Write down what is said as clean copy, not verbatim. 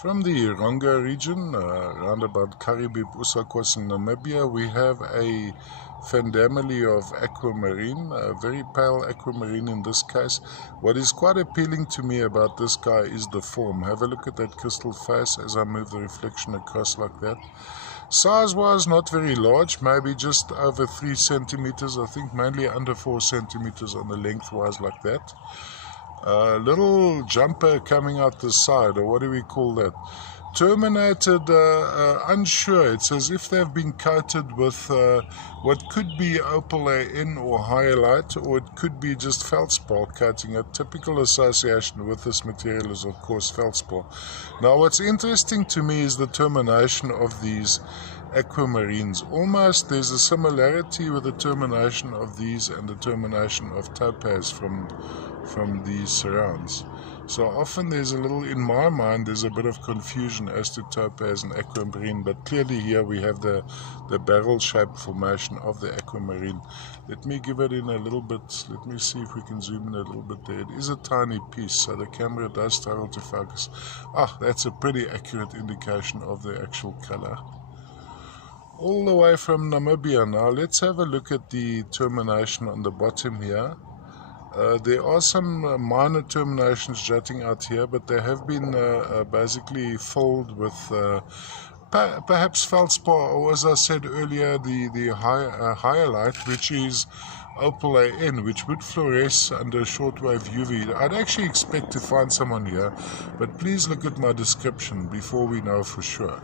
From the Ronga region, around about Karibib, Usakos in Namibia, we have a family of aquamarine, a very pale aquamarine in this case. What is quite appealing to me about this guy is the form. Have a look at that crystal face as I move the reflection across like that. Size-wise, not very large, maybe just over 3 centimeters, I think mainly under 4 centimeters on the lengthwise like that. Little jumper coming out the side, or what do we call that? Terminated, unsure. It's as if they've been coated with what could be opal AN or hyalite, or it could be just feldspar coating. A typical association with this material is, of course, feldspar. Now, what's interesting to me is the termination of these aquamarines. Almost there's a similarity with the termination of these and the termination of topaz from these surrounds. So often there's a little, in my mind, there's a bit of confusion as to topaz and aquamarine, but clearly here we have the barrel-shaped formation of the aquamarine. Let me give it in a little bit. Let me see if we can zoom in a little bit there. It is a tiny piece, so the camera does struggle to focus. That's a pretty accurate indication of the actual color. All the way from Namibia now, let's have a look at the termination on the bottom here. There are some minor terminations jutting out here, but they have been basically filled with perhaps feldspar, or as I said earlier, the hyalite, which is opal AN, which would fluoresce under shortwave UV. I'd actually expect to find someone here, but please look at my description before we know for sure.